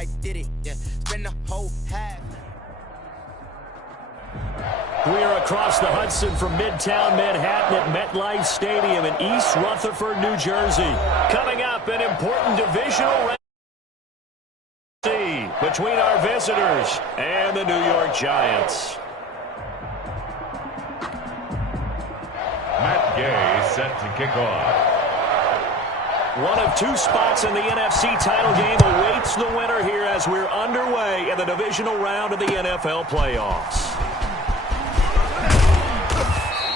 I did it. Yeah, spend the whole half. We are across the Hudson from Midtown Manhattan at MetLife Stadium in East Rutherford, New Jersey. Coming up, an important divisional round between our visitors and the New York Giants. Matt Gay set to kick off. One of two spots in the NFC title game awaits the winner here as we're underway in the divisional round of the NFL playoffs.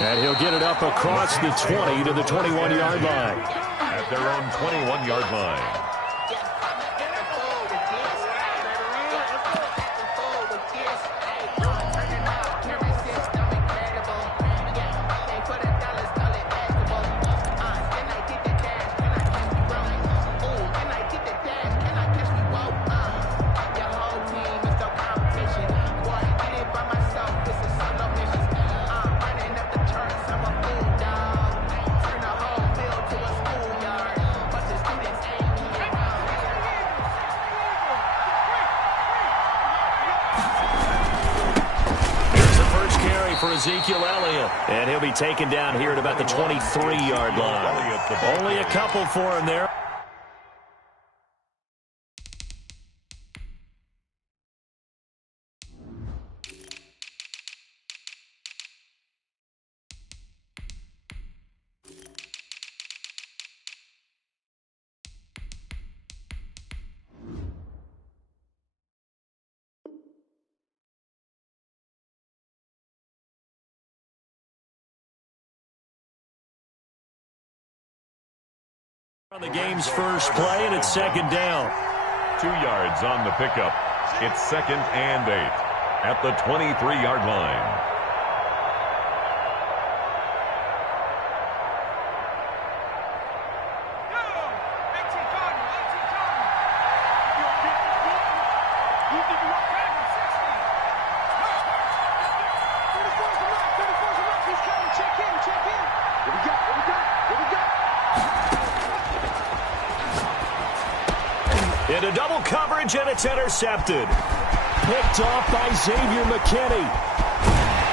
And he'll get it up across the 20 to the 21-yard line. At their own 21-yard line. Ezekiel Elliott, and he'll be taken down here at about the 23-yard line. Only a couple for him there. On the game's first play, and it's second down. 2 yards on the pickup. It's 2nd and 8 at the 23-yard line. Into double coverage, and it's intercepted. Picked off by Xavier McKinney.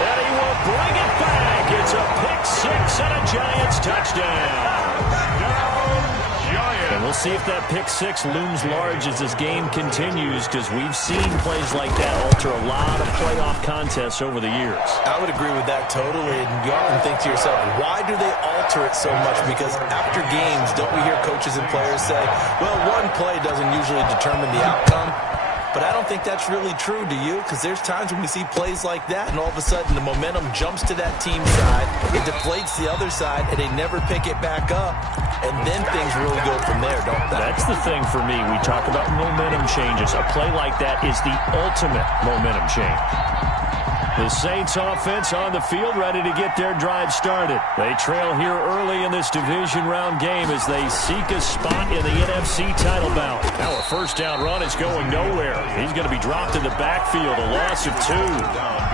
And he will bring it back. It's a pick six and a Giants touchdown. And we'll see if that pick six looms large as this game continues, because we've seen plays like that alter a lot of playoff contests over the years. I would agree with that totally. And you often think to yourself, why do they alter it so much? Because after games, don't we hear coaches and players say, well, one play doesn't usually determine the outcome? But I don't think that's really true, do you? Because there's times when we see plays like that, and all of a sudden the momentum jumps to that team side, it deflates the other side, and they never pick it back up. And then things really go from there, don't they? That's the thing for me. We talk about momentum changes. A play like that is the ultimate momentum change. The Saints offense on the field, ready to get their drive started. They trail here early in this division round game as they seek a spot in the NFC title bout. Now a first down run is going nowhere. He's going to be dropped in the backfield, a loss of 2.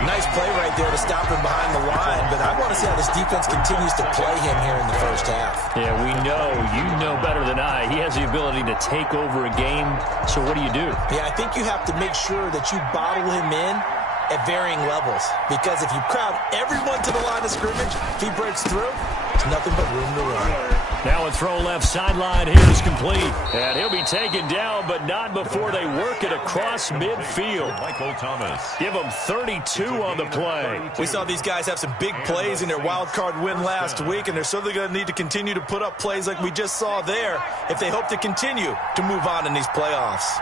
Nice play right there to stop him behind the line, but I want to see how this defense continues to play him here in the first half. Yeah, we know. You know better than I. He has the ability to take over a game, so what do you do? Yeah, I think you have to make sure that you bottle him in at varying levels, because if you crowd everyone to the line of scrimmage, if he breaks through, there's nothing but room to run. Now a throw left sideline here is complete, and he'll be taken down, but not before they work it across midfield. Michael Thomas. Give him 32 on the play. We saw these guys have some big plays in their wild card win last week, and they're certainly going to need to continue to put up plays like we just saw there if they hope to continue to move on in these playoffs.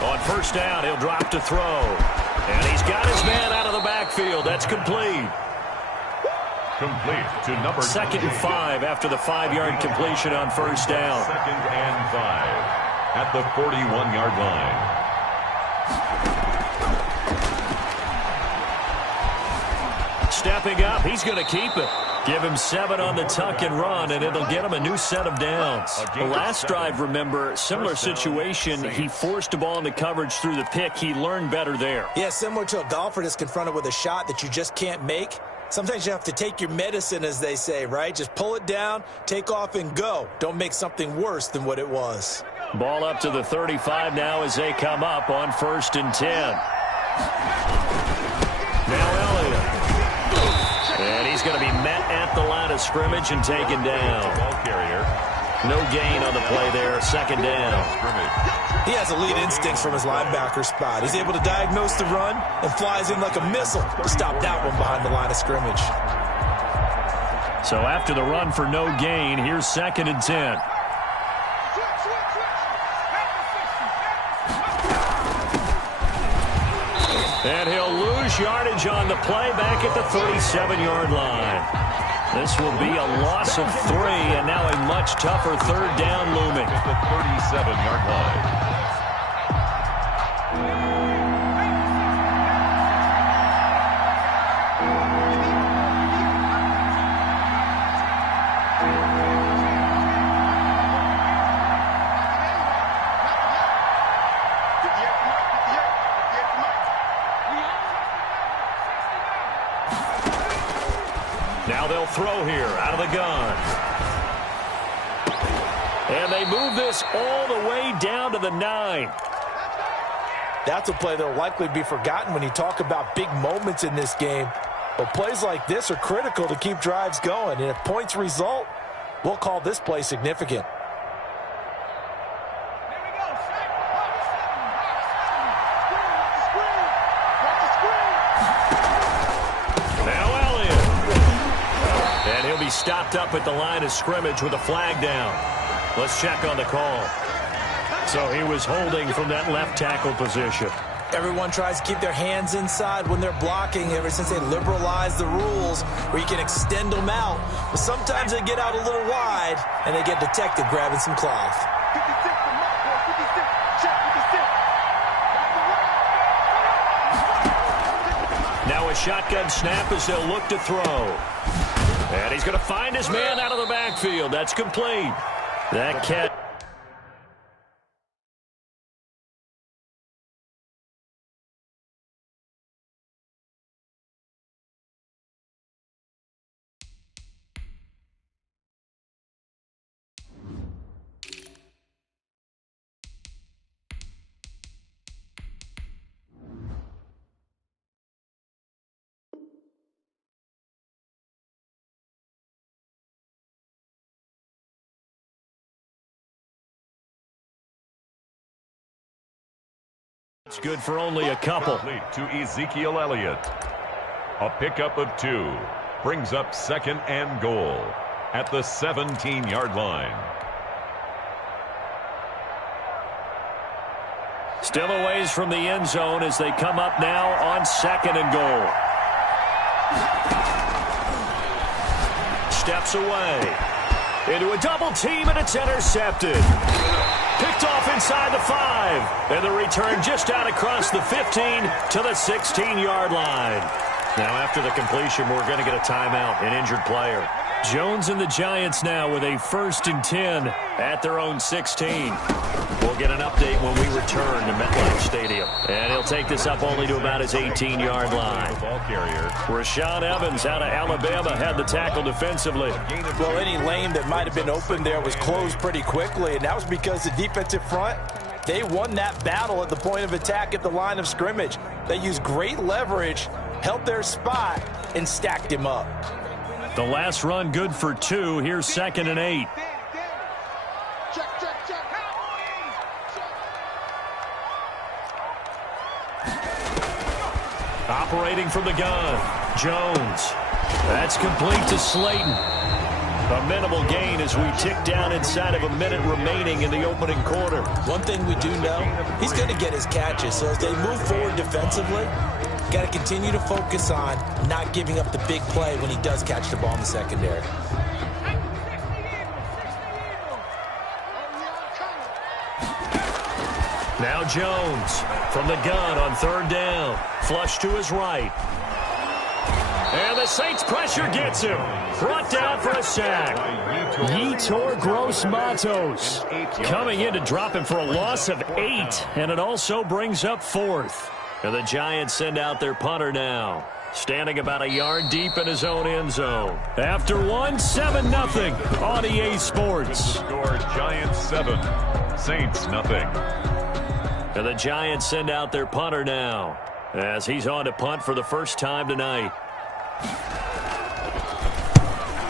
On first down, he'll drop to throw. And he's got his man out of the backfield. That's complete. Complete to number 2nd and 5 after the 5-yard completion on first down. 2nd and 5 at the 41-yard line. Stepping up, he's going to keep it. Give him 7 on the tuck and run, and it'll get him a new set of downs. The last drive, remember, similar situation. He forced the ball into coverage through the pick. He learned better there. Yeah, similar to a golfer that's confronted with a shot that you just can't make. Sometimes you have to take your medicine, as they say, right? Just pull it down, take off, and go. Don't make something worse than what it was. Ball up to the 35 now as they come up on 1st and 10. Now Elliott. And he's going to be met at the line of scrimmage and taken down. Ball carrier. No gain on the play there, 2nd down. He has elite instincts from his linebacker spot. He's able to diagnose the run and flies in like a missile to stop that one behind the line of scrimmage. So after the run for no gain, here's 2nd and 10. And he'll lose yardage on the play back at the 37-yard line. This will be a loss of 3, and now a much tougher 3rd down looming. At the 37-yard line. Now they'll throw here out of the gun. And they move this all the way down to the 9. That's a play that will likely be forgotten when you talk about big moments in this game. But plays like this are critical to keep drives going. And if points result, we'll call this play significant. Stopped up at the line of scrimmage with a flag down. Let's check on the call. So he was holding from that left tackle position. Everyone tries to keep their hands inside when they're blocking ever since they liberalized the rules where you can extend them out. But sometimes they get out a little wide and they get detected grabbing some cloth. Now a shotgun snap as they'll look to throw. And he's going to find his man out of the backfield. That's complete. That catch. It's good for only a couple. To Ezekiel Elliott. A pickup of 2. Brings up 2nd and goal at the 17-yard line. Still a ways from the end zone as they come up now on 2nd and goal. Steps away. Into a double team, and it's intercepted. Picked off inside the 5. And the return just out across the 15 to the 16-yard line. Now after the completion, we're going to get a timeout, an injured player. Jones and the Giants now with a 1st and 10 at their own 16. We'll get an update when we return to MetLife Stadium. And he'll take this up only to about his 18-yard line. Ball carrier. Rashaan Evans out of Alabama had the tackle defensively. Well, any lane that might have been open there was closed pretty quickly, and that was because the defensive front, they won that battle at the point of attack at the line of scrimmage. They used great leverage, held their spot, and stacked him up. The last run good for 2. Here's 2nd and 8. Operating from the gun, Jones. That's complete to Slayton. A minimal gain as we tick down inside of a minute remaining in the opening quarter. One thing we do know, he's going to get his catches. So as they move forward defensively, got to continue to focus on not giving up the big play when he does catch the ball in the secondary. Now Jones from the gun on 3rd down. Flush to his right. And the Saints pressure gets him. Brought down for a sack. Yetur Gross-Matos coming in to drop him for a loss of 8. And it also brings up 4th. And the Giants send out their punter now. standing about a yard deep in his own end zone. After one, 7-0 on EA Sports. Score Giants 7, Saints nothing. And the Giants send out their punter now as he's on to punt for the first time tonight.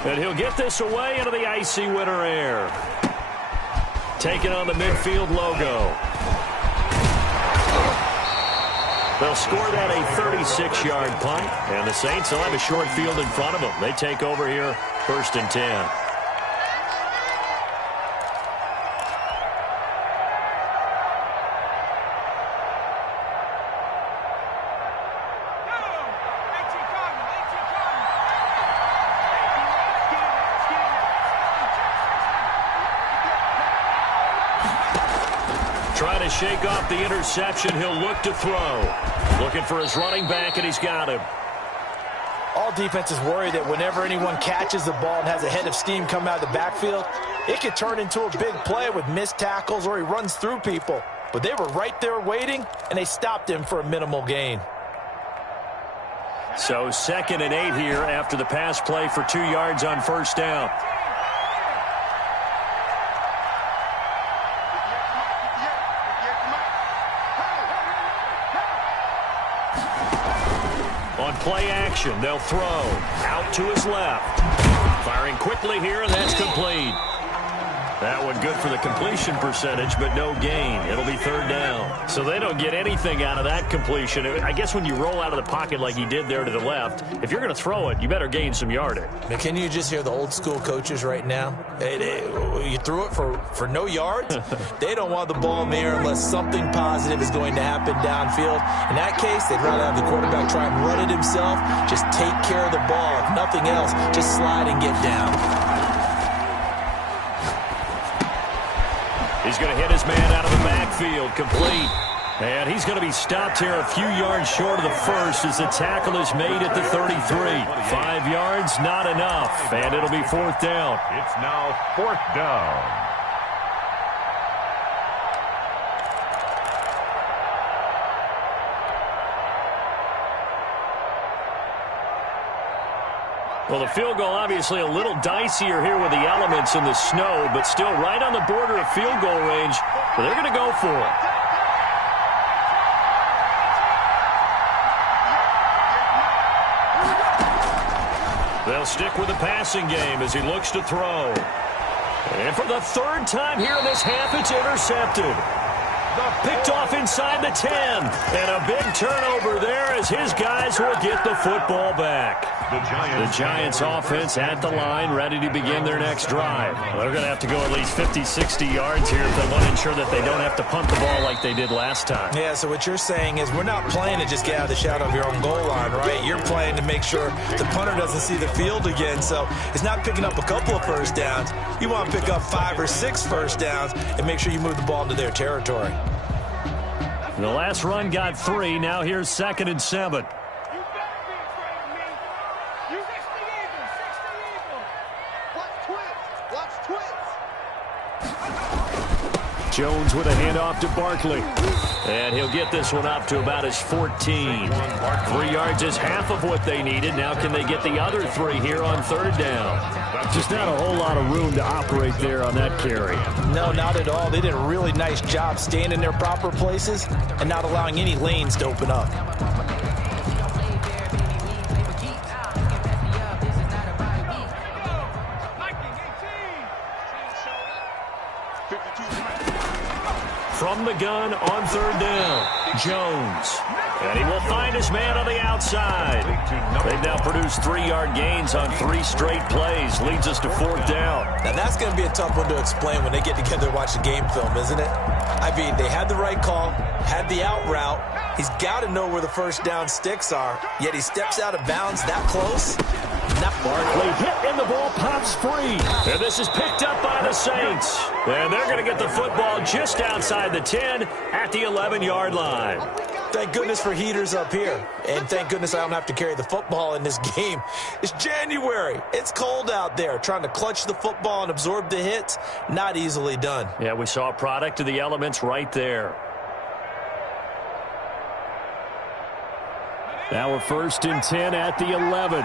And he'll get this away into the icy winter air. Taking on the midfield logo. They'll score that a 36-yard punt, and the Saints will have a short field in front of them. They take over here, 1st and 10. Trying to shake off the interception. He'll look to throw. Looking for his running back, and he's got him. All defenses worry that whenever anyone catches the ball and has a head of steam come out of the backfield, it could turn into a big play with missed tackles or he runs through people. But they were right there waiting, and they stopped him for a minimal gain. So 2nd and 8 here after the pass play for 2 yards on 1st down. On play action, they'll throw out to his left. Firing quickly here, and that's complete. That one good for the completion percentage, but no gain. It'll be 3rd down. So they don't get anything out of that completion. I guess when you roll out of the pocket like he did there to the left, if you're going to throw it, you better gain some yardage. Now, can you just hear the old school coaches right now? You threw it for no yards? They don't want the ball in the air unless something positive is going to happen downfield. In that case, they'd rather have the quarterback try and run it himself. Just take care of the ball. If nothing else, just slide and get down. He's going to hit his man out of the backfield, complete. And he's going to be stopped here a few yards short of the first as the tackle is made at the 33. 5 yards, not enough, and it'll be 4th down. It's now 4th down. Well, the field goal obviously a little dicier here with the elements in the snow, but still right on the border of field goal range. But they're going to go for it. They'll stick with the passing game as he looks to throw. And for the 3rd time here in this half, it's intercepted. Picked off inside the 10. And a big turnover there as his guys will get the football back. The Giants offense at the line, ready to begin their next drive. Well, they're going to have to go at least 50, 60 yards here if they want to ensure that they don't have to punt the ball like they did last time. Yeah, so what you're saying is we're not playing to just get out of the shadow of your own goal line, right? You're playing to make sure the punter doesn't see the field again. So it's not picking up a couple of first downs. You want to pick up 5 or 6 first downs and make sure you move the ball into their territory. The last run got 3. Now here's 2nd and 7. Jones with a handoff to Barkley. And he'll get this one up to about his 14. 3 yards is half of what they needed. Now can they get the other 3 here on 3rd down? Just not a whole lot of room to operate there on that carry. No, not at all. They did a really nice job staying in their proper places and not allowing any lanes to open up. From the gun on 3rd down, Jones. And he will find his man on the outside. They've now produced 3-yard gains on 3 straight plays. Leads us to 4th down. Now, that's going to be a tough one to explain when they get together and watch the game film, isn't it? I mean, they had the right call, had the out route. He's got to know where the first down sticks are, yet he steps out of bounds that close. Barkley hit and the ball pops free. And this is picked up by the Saints. And they're going to get the football just outside the 10 at the 11-yard line. Thank goodness for heaters up here. And thank goodness I don't have to carry the football in this game. It's January. It's cold out there. Trying to clutch the football and absorb the hits, not easily done. Yeah, we saw a product of the elements right there. Now we're 1st and 10 at the 11.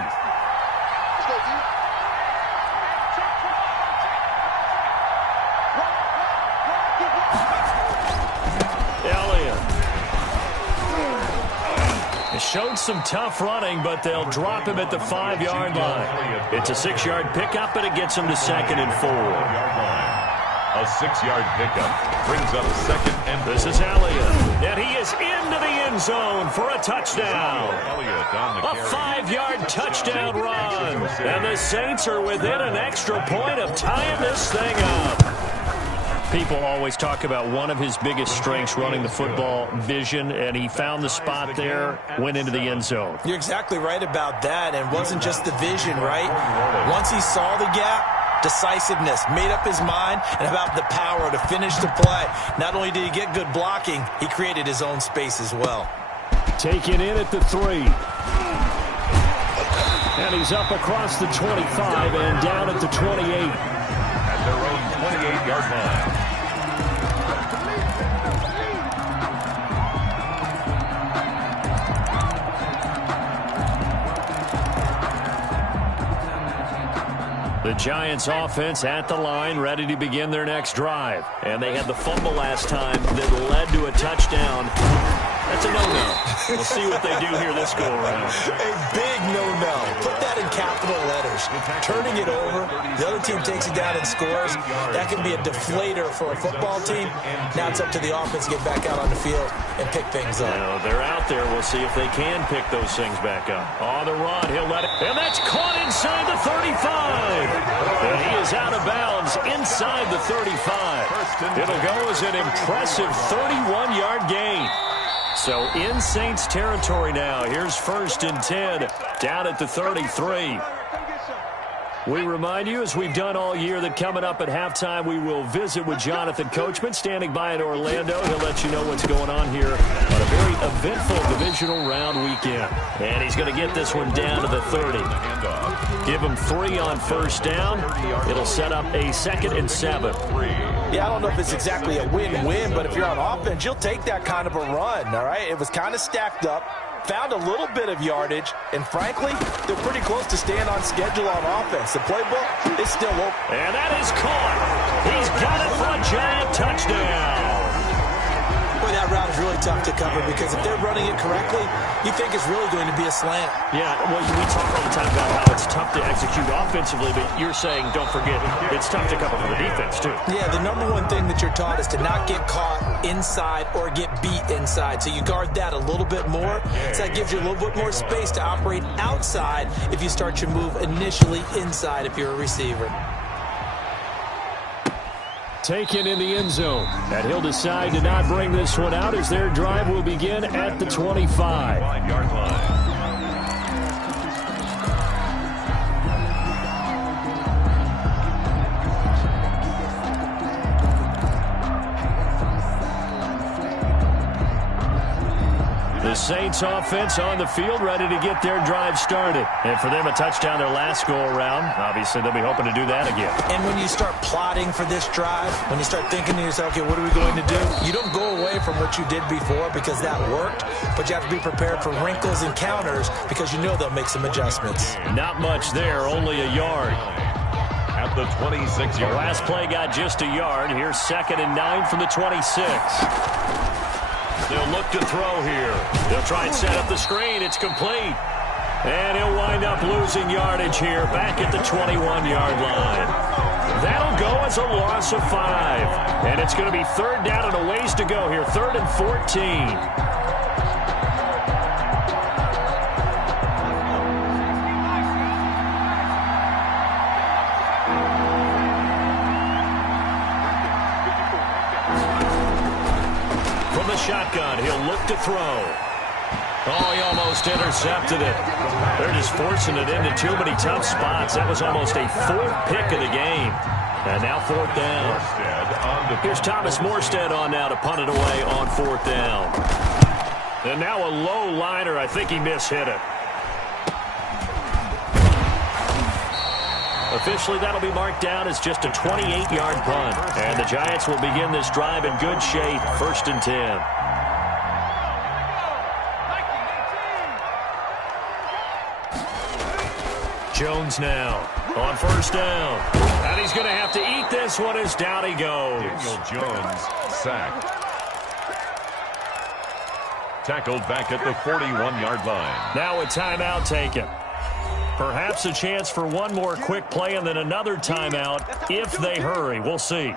Showed some tough running, but they'll drop him at the 5-yard line. It's a 6-yard pickup, and it gets him to 2nd and 4. A 6-yard pickup brings up 2nd and 4. This is Elliott, and he is into the end zone for a touchdown. A 5-yard touchdown run, and the Saints are within an extra point of tying this thing up. People always talk about one of his biggest strengths running the football, vision, and he found the spot there, went into the end zone. You're exactly right about that, and it wasn't just the vision, right? Once he saw the gap, decisiveness, made up his mind, and about the power to finish the play. Not only did he get good blocking, he created his own space as well. Taken in at the 3. And he's up across the 25 and down at the 28. At their own 28-yard line. The Giants offense at the line, ready to begin their next drive. And they had the fumble last time that led to a touchdown. That's a no-no. We'll see what they do here this go-around. A big no-no. Put that in capital letters. Turning it over, the other team takes it down and scores. That can be a deflator for a football team. Now it's up to the offense to get back out on the field and pick things up. Now, they're out there. We'll see if they can pick those things back up. On the run, he'll let it. And that's caught inside the 35. And he is out of bounds inside the 35. It'll go as an impressive 31-yard gain. So in Saints territory now. Here's 1st and 10 down at the 33. We remind you, as we've done all year, that coming up at halftime, we will visit with Jonathan Coachman, standing by in Orlando. He'll let you know what's going on here on a very eventful divisional round weekend. And he's going to get this one down to the 30. Give him 3 on 1st down. It'll set up a 2nd and 7. Yeah, I don't know if it's exactly a win-win, but if you're on offense, you'll take that kind of a run, all right? It was kind of stacked up. Found a little bit of yardage, and frankly, they're pretty close to staying on schedule on offense. The playbook is still open. And that is caught. He's got it for a Giant touchdown. Boy, that route is really tough to cover because if they're running it correctly, you think it's really going to be a slant. Yeah, well, we talk all the time about how it's tough to execute offensively, but you're saying, don't forget, it's tough to cover for the defense, too. Yeah, the number one thing that you're taught is to not get caught inside or get beat inside. So you guard that a little bit more. So that gives you a little bit more space to operate outside if you start your move initially inside if you're a receiver. Taken in the end zone. And he'll decide to not bring this one out as their drive will begin at the 25. 5-yard line. The Saints offense on the field, ready to get their drive started. And for them, a touchdown their last go-around. Obviously, they'll be hoping to do that again. And when you start plotting for this drive, when you start thinking to yourself, okay, what are we going to do? You don't go away from what you did before because that worked, but you have to be prepared for wrinkles and counters because you know they'll make some adjustments. Not much there, only a yard. At the 26-yard The last play got just a yard. Here's 2nd and 9 from the 26. They'll look to throw here. They'll try and set up the screen. It's complete. And he'll wind up losing yardage here back at the 21-yard line. That'll go as a loss of 5. And it's going to be 3rd down and a ways to go here. 3rd and 14. Shotgun. He'll look to throw. Oh, he almost intercepted it. They're just forcing it into too many tough spots. That was almost a 4th pick of the game. And now 4th down. Here's Thomas Morstead on now to punt it away on 4th down. And now a low liner. I think he mishit it. Officially, that'll be marked down as just a 28-yard punt. And the Giants will begin this drive in good shape, 1st and 10. Jones now on first down. And he's going to have to eat this one as down he goes. Daniel Jones sacked. Tackled back at the 41-yard line. Now a timeout taken. Perhaps a chance for one more quick play and then another timeout if they hurry. We'll see.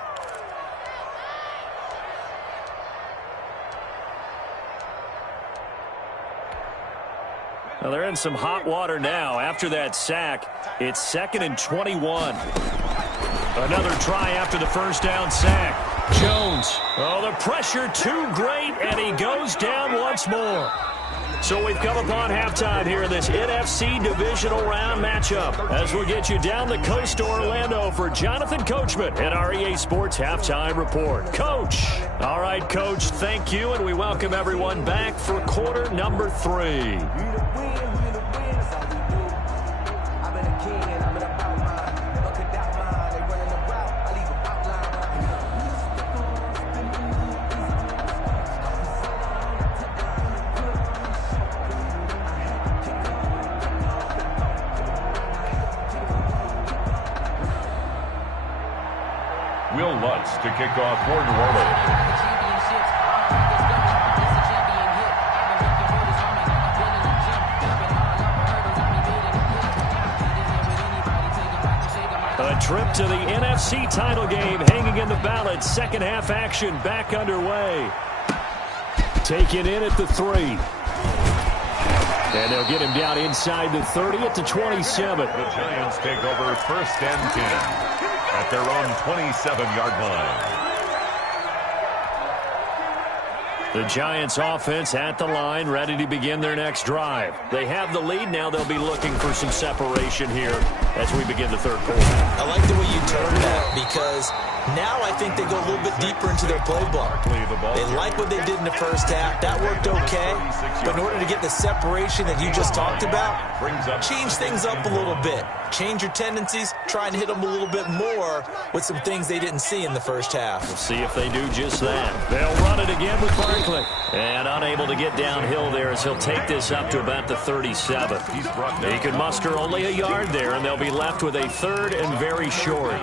Well, they're in some hot water now. After that sack, it's 2nd and 21. Another try after the first down sack. Jones. Oh, the pressure too great, and he goes down once more. So we've come upon halftime here in this NFC divisional round matchup as we'll get you down the coast to Orlando for Jonathan Coachman and our EA Sports Halftime Report. Coach. All right, Coach, thank you, and we welcome everyone back for quarter number 3. Will Lutz to kick off for New Orleans. A trip to the NFC title game hanging in the balance. Second half action back underway. Taken in at the 3. And they'll get him down inside the 30 at the 27. The Giants take over 1st and 10. At their own 27-yard line. The Giants offense at the line, ready to begin their next drive. They have the lead. Now they'll be looking for some separation here as we begin the third quarter. I like the way you turned that because now I think they go a little bit deeper into their playbook. They like what they did in the first half. That worked okay. But in order to get the separation that you just talked about, change things up a little bit. Change your tendencies. Try and hit them a little bit more with some things they didn't see in the first half. We'll see if they do just that. They'll run it again with Barkley. And unable to get downhill there as he'll take this up to about the 37. He could muster only a yard there, and they'll be left with a 3rd and very short.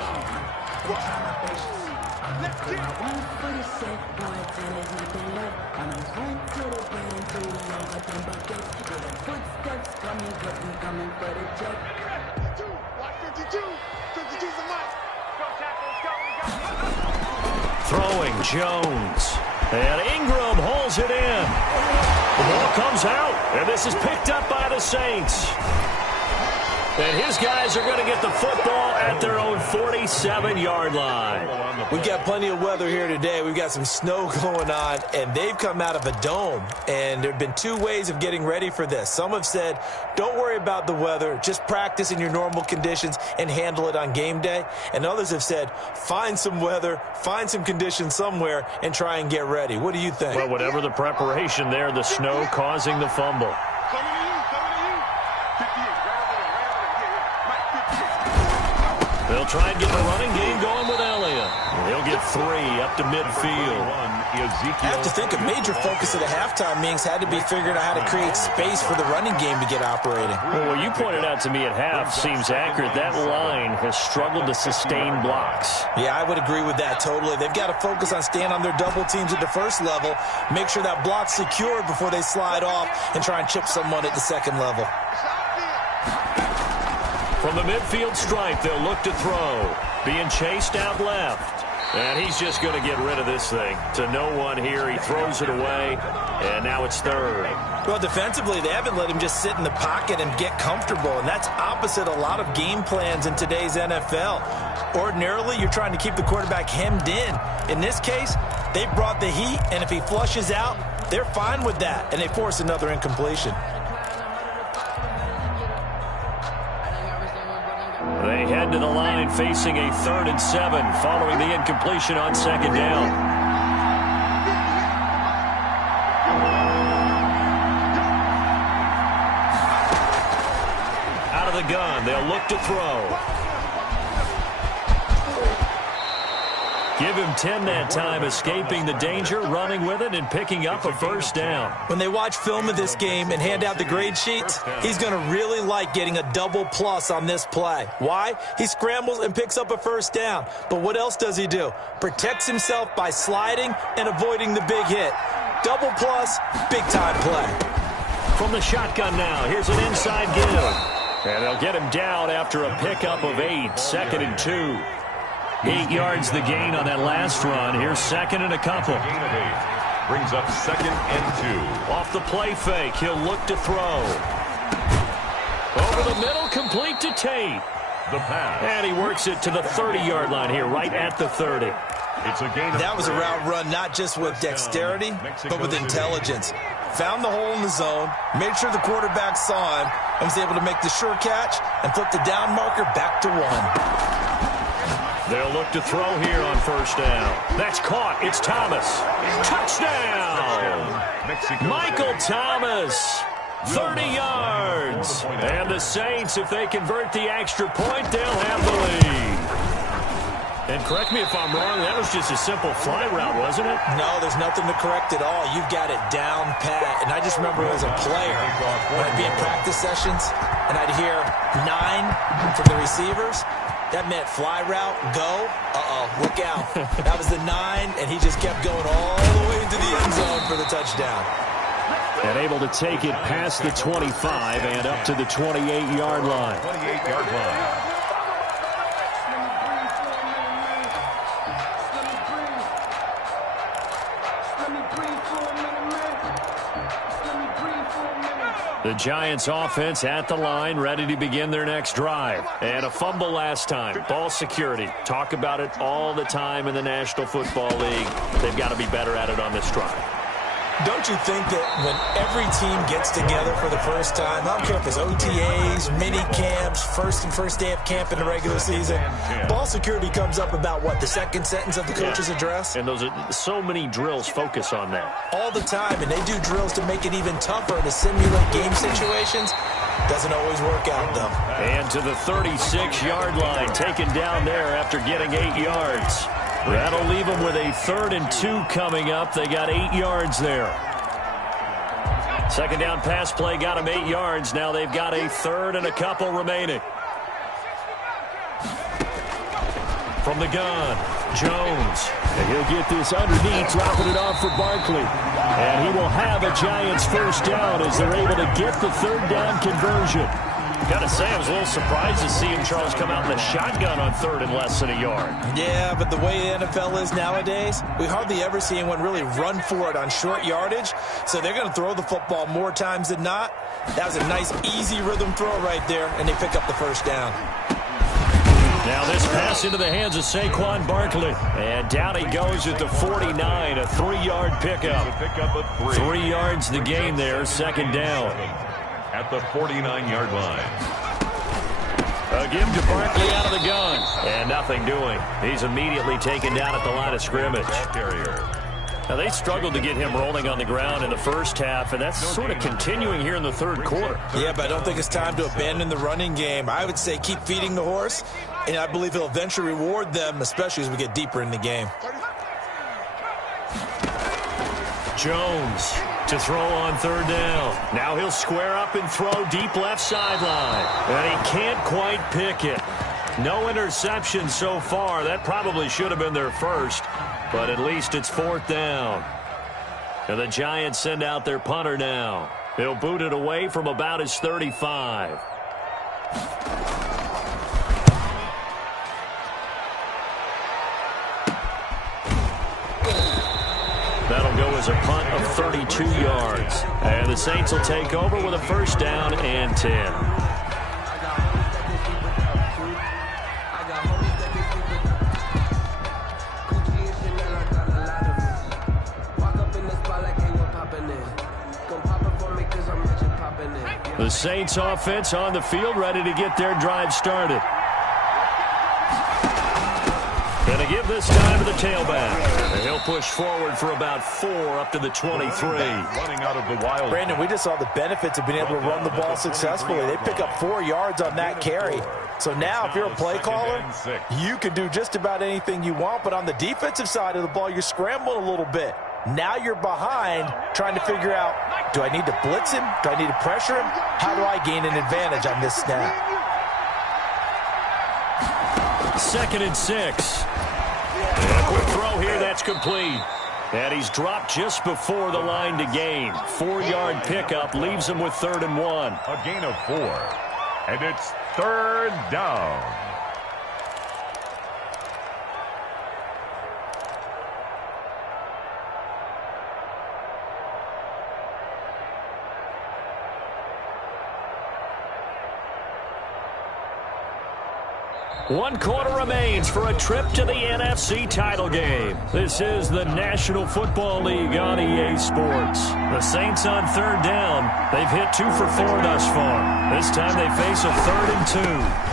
Throwing Jones. And Ingram holds it in. The ball comes out, and this is picked up by the Saints. And his guys are going to get the football at their own 47-yard line. We've got plenty of weather here today. We've got some snow going on, and they've come out of a dome. And there have been 2 ways of getting ready for this. Some have said, don't worry about the weather. Just practice in your normal conditions and handle it on game day. And others have said, find some weather, find some conditions somewhere, and try and get ready. What do you think? Well, whatever the preparation there, the snow causing the fumble. They'll try and get the running game going with Elliott. He'll get 3 up to midfield. I have to think a major focus of the halftime meetings had to be figuring out how to create space for the running game to get operating. Well, what you pointed out to me at half seems accurate. That line has struggled to sustain blocks. Yeah, I would agree with that totally. They've got to focus on staying on their double teams at the first level, make sure that block's secured before they slide off and try and chip someone at the second level. From the midfield stripe, they'll look to throw. Being chased out left. And he's just going to get rid of this thing. To no one here. He throws it away. And now it's 3rd. Well, defensively, they haven't let him just sit in the pocket and get comfortable. And that's opposite a lot of game plans in today's NFL. Ordinarily, you're trying to keep the quarterback hemmed in. In this case, they brought the heat. And if he flushes out, they're fine with that. And they force another incompletion. They head to the line facing a 3rd and 7 following the incompletion on 2nd down. Out of the gun, they'll look to throw. Give him 10 that time, escaping the danger, running with it, and picking up a first down. When they watch film of this game and hand out the grade sheets, he's going to really like getting a double plus on this play. Why? He scrambles and picks up a first down. But what else does he do? Protects himself by sliding and avoiding the big hit. Double plus, big-time play. From the shotgun now, here's an inside give. And they'll get him down after a pickup of 8, 2nd and 2. 8 yards the gain on that last run. Here's 2nd and a couple. Gain of 8. Brings up 2nd and 2. Off the play fake, he'll look to throw. Over the middle, complete to Tate. The pass. And he works it to the 30-yard line here, right at the 30. It's a gain of That was a route run not just with dexterity, but with intelligence. Found the hole in the zone, made sure the quarterback saw him, and was able to make the sure catch and flip the down marker back to 1. They'll look to throw here on first down. That's caught. It's Thomas. Touchdown! Michael Thomas, 30 yards. And the Saints, if they convert the extra point, they'll have the lead. And correct me if I'm wrong, that was just a simple fly route, wasn't it? No, there's nothing to correct at all. You've got it down pat. And I just remember as a player, when I'd be in practice sessions, and I'd hear 9 from the receivers, that meant fly route, go, look out. That was the 9, and he just kept going all the way into the end zone for the touchdown. And able to take it past the 25 and up to the 28-yard line. 28-yard line. The Giants offense at the line, ready to begin their next drive. And a fumble last time. Ball security. Talk about it all the time in the National Football League. They've got to be better at it on this drive. Don't you think that when every team gets together for the first time, I don't care if it's OTAs, mini camps, first day of camp in the regular season, ball security comes up about, what, the second sentence of the coach's address? And those are so many drills focus on that. All the time, and they do drills to make it even tougher to simulate game situations. Doesn't always work out, though. And to the 36-yard line, taken down there after getting 8 yards. That'll leave them with a 3rd and 2 coming up. They got 8 yards there. Second down pass play got them 8 yards. Now they've got a 3rd and a couple remaining. From the gun, Jones. And he'll get this underneath, dropping it off for Barkley. And he will have a Giants first down as they're able to get the 3rd down conversion. Gotta say, I was a little surprised to see him, Charles, come out in the shotgun on 3rd and less than a yard. Yeah, but the way the NFL is nowadays, we hardly ever see anyone really run for it on short yardage. So they're going to throw the football more times than not. That was a nice, easy rhythm throw right there, and they pick up the first down. Now this pass into the hands of Saquon Barkley. And down he goes at the 49, a 3-yard pickup. A pickup of 3. 3 yards the gain there, second down. At the 49-yard line. A give to Barkley out of the gun. And nothing doing. He's immediately taken down at the line of scrimmage. Now, they struggled to get him rolling on the ground in the first half, and that's sort of continuing here in the 3rd quarter. Yeah, but I don't think it's time to abandon the running game. I would say keep feeding the horse, and I believe he'll eventually reward them, especially as we get deeper in the game. Jones to throw on 3rd down. Now he'll square up and throw deep left sideline. And he can't quite pick it. No interception so far. That probably should have been their first, but at least it's 4th down. And the Giants send out their punter now. He'll boot it away from about his 35. That'll go as a punt of 32 yards. And the Saints will take over with a first down and 10. The Saints offense on the field, ready to get their drive started. Going to give this time to the tailback. And he'll push forward for about 4 up to the 23. Running out of the wild. Brandon, we just saw the benefits of being able to run the ball successfully. They pick up 4 yards on that carry. So now, if you're a play caller, you can do just about anything you want, but on the defensive side of the ball, you're scrambling a little bit. Now you're behind, trying to figure out, do I need to blitz him? Do I need to pressure him? How do I gain an advantage on this snap? 2nd and 6. A quick throw here, that's complete. And he's dropped just before the line to gain. 4-yard pickup leaves him with 3rd and 1. A gain of 4. And it's 3rd down. One quarter remains for a trip to the NFC title game. This is the National Football League on EA Sports. The Saints on 3rd down. They've hit 2 for 4 thus far. This time they face a 3rd and 2.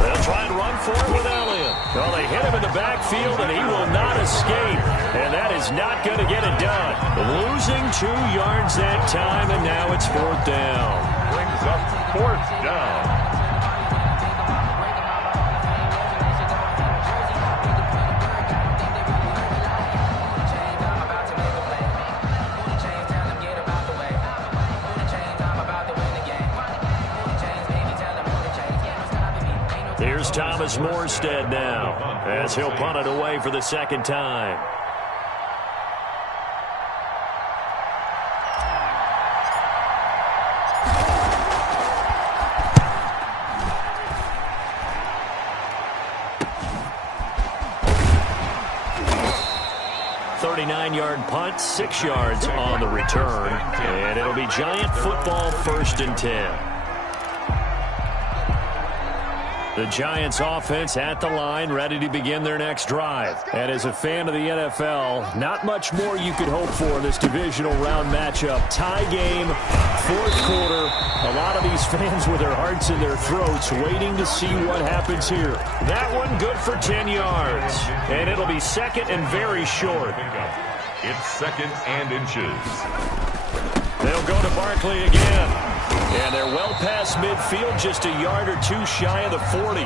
They'll try and run for it with Elliott. Well, they hit him in the backfield, and he will not escape. And that is not going to get it done. Losing 2 yards that time, and now it's 4th down. Brings up 4th down. Here's Thomas Morstead now, as he'll punt it away for the 2nd time. Yard punt, 6 yards on the return, and it'll be Giant football 1st and 10. The Giants offense at the line, ready to begin their next drive. And as a fan of the NFL, not much more you could hope for in this divisional round matchup. Tie game, 4th quarter. A lot of these fans with their hearts in their throats waiting to see what happens here. That one good for 10 yards. And it'll be 2nd and very short. It's 2nd and inches. They'll go to Barkley again. And they're well past midfield, just a yard or 2 shy of the 40.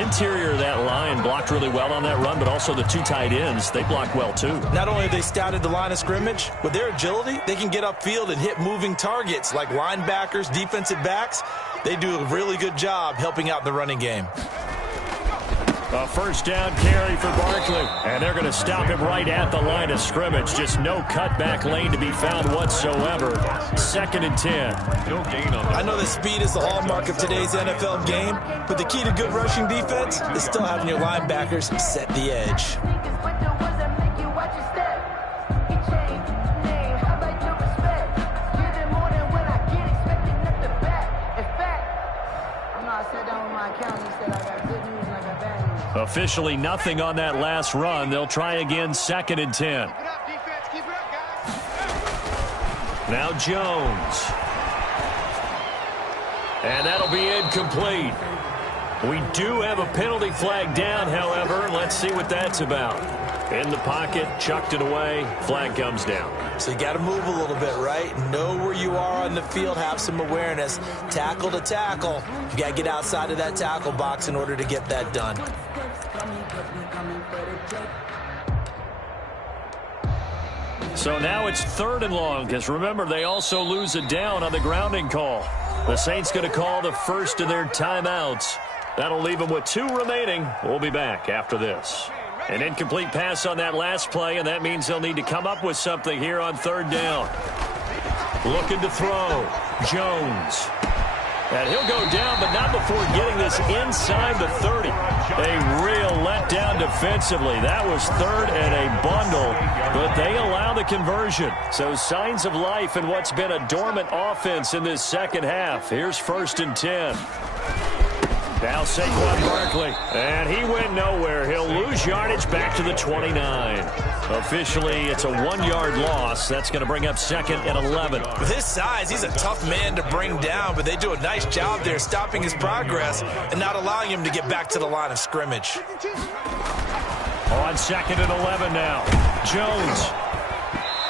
Interior of that line blocked really well on that run, but also the 2 tight ends, they blocked well too. Not only have they scouted the line of scrimmage, with their agility, they can get upfield and hit moving targets like linebackers, defensive backs. They do a really good job helping out in the running game. A 1st down carry for Barkley. And they're going to stop him right at the line of scrimmage. Just no cutback lane to be found whatsoever. 2nd and 10. No gain on that. I know that speed is the hallmark of today's NFL game, but the key to good rushing defense is still having your linebackers set the edge. Officially nothing on that last run. They'll try again, 2nd and 10. Now Jones. And that'll be incomplete. We do have a penalty flag down, however. Let's see what that's about. In the pocket, chucked it away, flag comes down. So you got to move a little bit, right? Know where you are on the field, have some awareness. Tackle to tackle. You got to get outside of that tackle box in order to get that done. So now it's 3rd and long, because remember, they also lose a down on the grounding call. The Saints going to call the first of their timeouts. That'll leave them with 2 remaining. We'll be back after this. An incomplete pass on that last play, and that means they'll need to come up with something here on 3rd down. Looking to throw. Jones. And he'll go down, but not before getting this inside the 30. A real letdown defensively. That was 3rd and a bundle, but they allow the conversion. So signs of life in what's been a dormant offense in this 2nd half. Here's 1st and 10. Now Saquon Barkley, and he went nowhere. He'll lose yardage back to the 29. Officially, it's a 1-yard loss. That's going to bring up 2nd and 11. With his size, he's a tough man to bring down, but they do a nice job there stopping his progress and not allowing him to get back to the line of scrimmage. On 2nd and 11 now. Jones.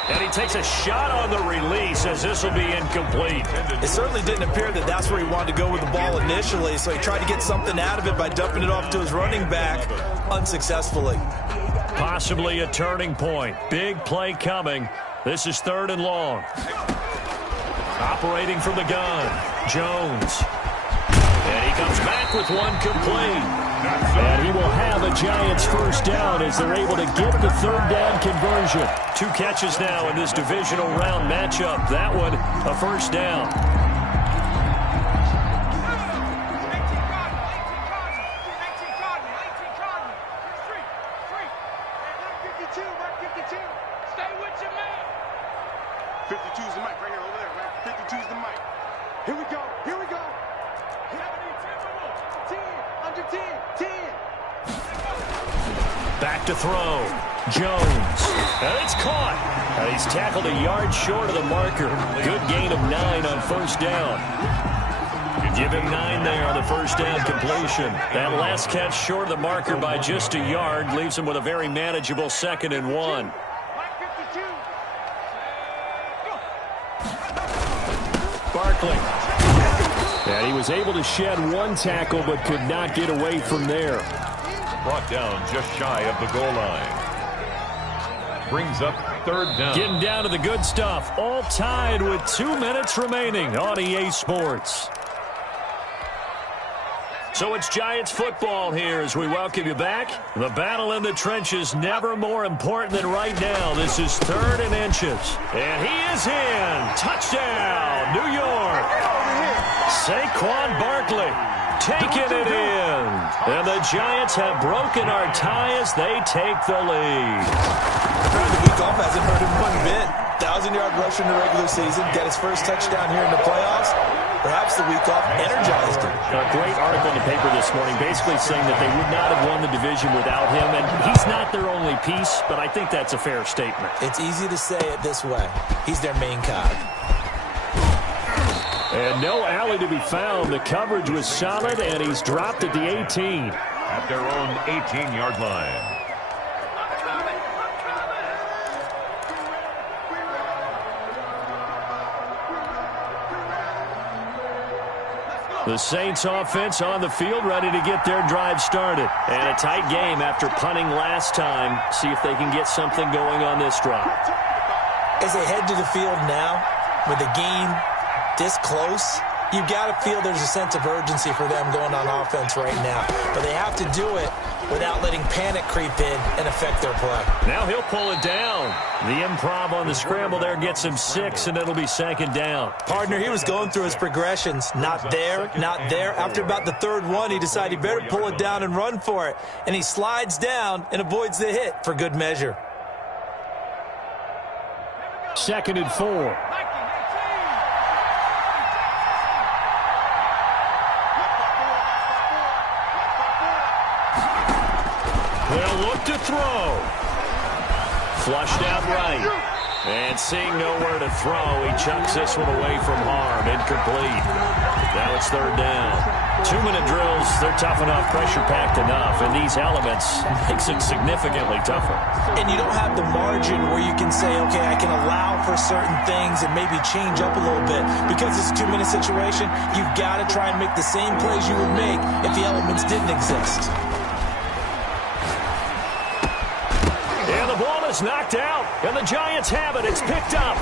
And he takes a shot on the release as this will be incomplete. It certainly didn't appear that that's where he wanted to go with the ball initially, so he tried to get something out of it by dumping it off to his running back unsuccessfully. Possibly a turning point. Big play coming. This is 3rd and long. Operating from the gun, Jones. And he comes back with one complete. And he will have a Giants first down as they're able to get the 3rd down conversion. 2 catches now in this divisional round matchup. That one, a first down. Back to throw. Jones. And it's caught. And he's tackled a yard short of the marker. Good gain of 9 on first down. Give him 9 there on the first down completion. That last catch short of the marker by just a yard leaves him with a very manageable 2nd and 1. Barkley. And he was able to shed 1 tackle but could not get away from there. Brought down just shy of the goal line. Brings up 3rd down. Getting down to the good stuff. All tied with 2 minutes remaining on EA Sports. So it's Giants football here as we welcome you back. The battle in the trenches never more important than right now. This is 3rd and inches. And he is in. Touchdown, New York. Saquon Barkley taking it in. And the Giants have broken our tie as they take the lead. The week off hasn't hurt him one bit. 1,000-yard rush in the regular season. Get his first touchdown here in the playoffs. Perhaps the week off energized him. A great article in the paper this morning basically saying that they would not have won the division without him. And he's not their only piece, but I think that's a fair statement. It's easy to say it this way. He's their main cog. And no alley to be found. The coverage was solid, and he's dropped at the 18. At their own 18-yard line. The Saints offense on the field, ready to get their drive started. And a tight game after punting last time. See if they can get something going on this drive. As they head to the field now, with the game this close, you've got to feel there's a sense of urgency for them going on offense right now. But they have to do it without letting panic creep in and affect their play. Now he'll pull it down. The improv on the scramble there gets him 6, and it'll be 2nd down. Partner, he was going through his progressions. Not there, not there. After about the 3rd one, he decided he better pull it down and run for it. And he slides down and avoids the hit for good measure. 2nd and 4. They'll look to throw. Flushed out right. And seeing nowhere to throw, he chucks this one away from harm. Incomplete. Now it's 3rd down. 2-minute drills, they're tough enough, pressure-packed enough. And these elements makes it significantly tougher. And you don't have the margin where you can say, okay, I can allow for certain things and maybe change up a little bit. Because it's a 2-minute situation, you've got to try and make the same plays you would make if the elements didn't exist. And the ball is knocked out, and the Giants have it. It's picked up.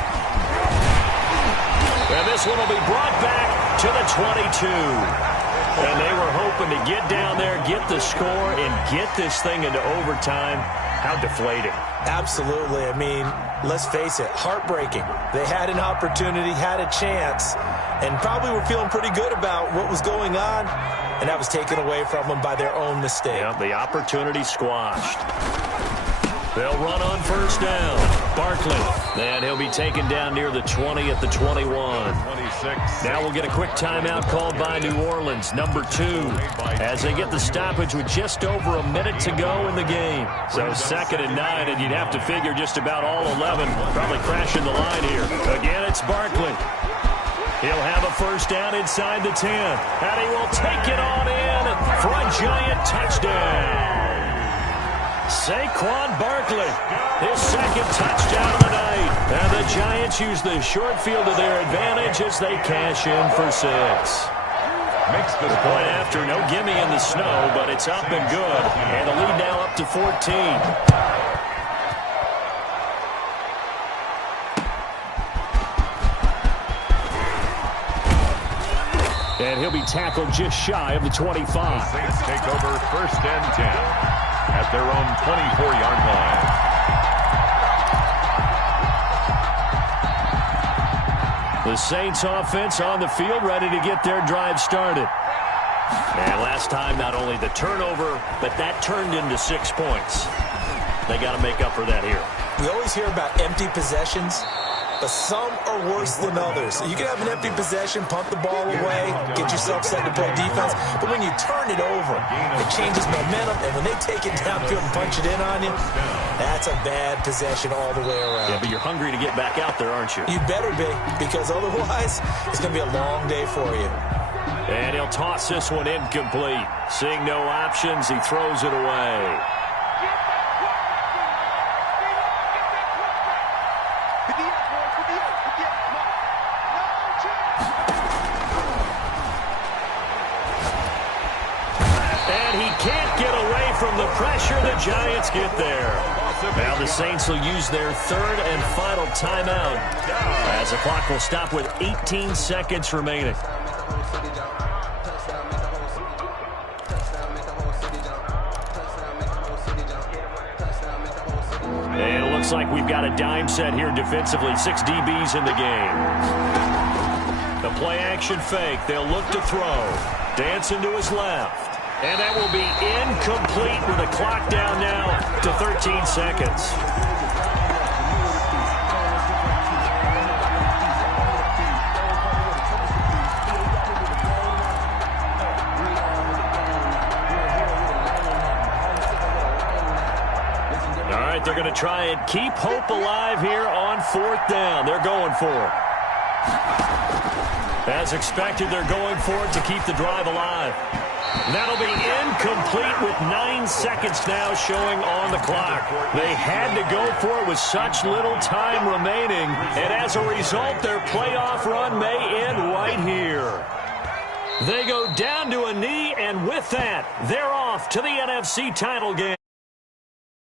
And this one will be brought back to the 22. And they were hoping to get down there, get the score, and get this thing into overtime. How deflating. Absolutely. I mean, let's face it, heartbreaking. They had an opportunity, had a chance, and probably were feeling pretty good about what was going on, and that was taken away from them by their own mistake. Yeah, the opportunity squashed. They'll run on first down. Barkley. And he'll be taken down near the 20 at the 21. 26. Now we'll get a quick timeout called by New Orleans, number 2, as they get the stoppage with just over a minute to go in the game. So 2nd and 9, and you'd have to figure just about all 11 probably crashing the line here. Again, it's Barkley. He'll have a first down inside the 10, and he will take it on in for a Giant touchdown. Saquon Barkley, his second touchdown of the night. And the Giants use the short field to their advantage as they cash in for 6. Makes the point after, no gimme in the snow, but it's up and good. And the lead now up to 14. And he'll be tackled just shy of the 25. The Saints take over 1st and 10 at their own 24-yard line. The Saints offense on the field, ready to get their drive started. And last time, not only the turnover, but that turned into 6 points. They got to make up for that here. We always hear about empty possessions, but some are worse than others. You can have an empty possession, punt the ball away, get yourself set to play defense, but when you turn it over, it changes momentum, and when they take it downfield and punch it in on you, that's a bad possession all the way around. Yeah, but you're hungry to get back out there, aren't you? You better be, because otherwise, it's going to be a long day for you. And he'll toss this one incomplete. Seeing no options, he throws it away. And he can't get away from the pressure. The Giants get there. Now the Saints will use their 3rd and final timeout as the clock will stop with 18 seconds remaining. And it looks like we've got a dime set here defensively. 6 DBs in the game. The play action fake. They'll look to throw. Dancing to his left. And that will be incomplete with the clock down now to 13 seconds. All right, they're going to try and keep hope alive here on 4th down. They're going for it. As expected, they're going for it to keep the drive alive. That'll be incomplete with 9 seconds now showing on the clock. They had to go for it with such little time remaining, and as a result, their playoff run may end right here. They go down to a knee, and with that, they're off to the NFC title game.